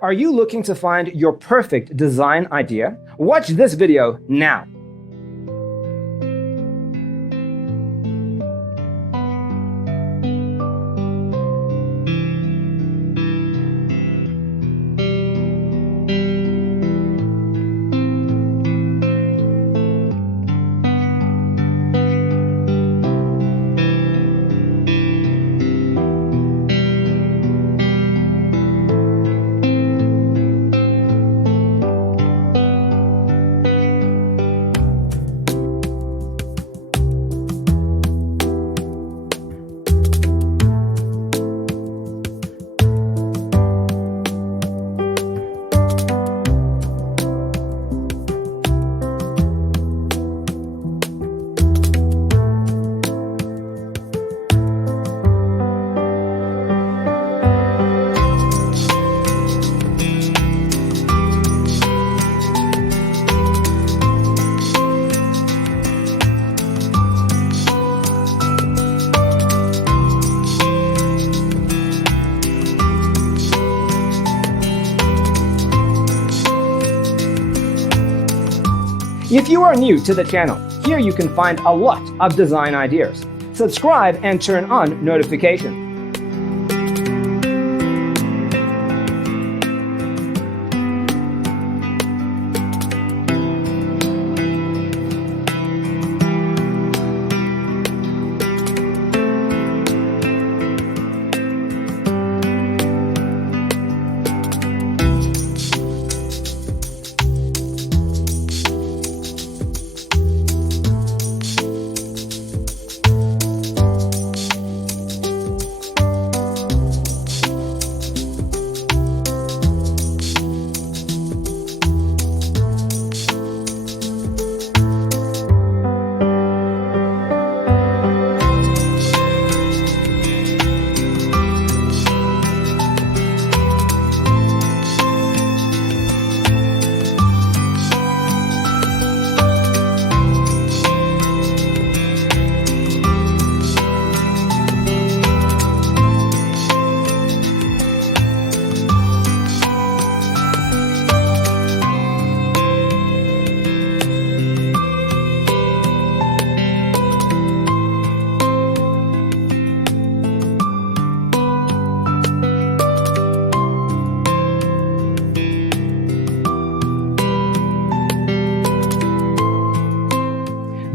Are you looking to find your perfect design idea? Watch this video now. If you are new to the channel, here you can find a lot of design ideas. Subscribe and turn on notifications.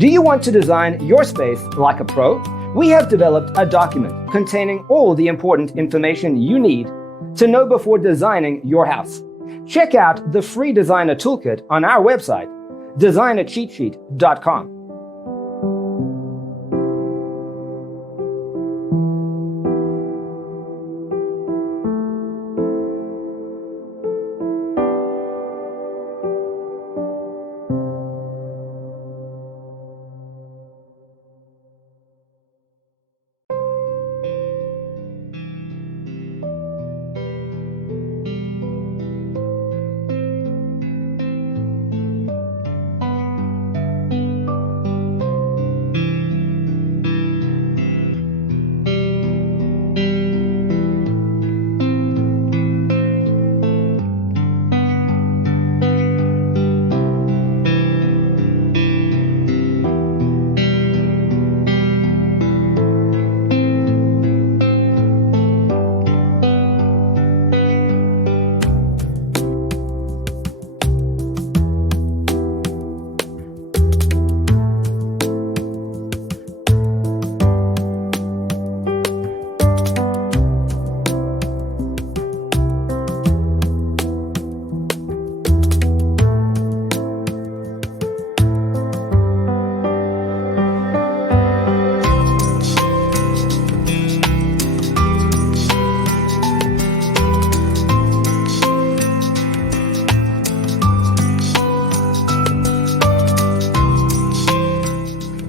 Do you want to design your space like a pro? We have developed a document containing all the important information you need to know before designing your house. Check out the free designer toolkit on our website, designercheatsheet.com.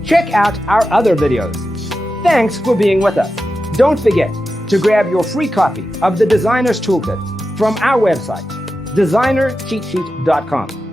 Check out our other videos. Thanks for being with us. Don't forget to grab your free copy of the Designer's Toolkit from our website, designercheatsheet.com.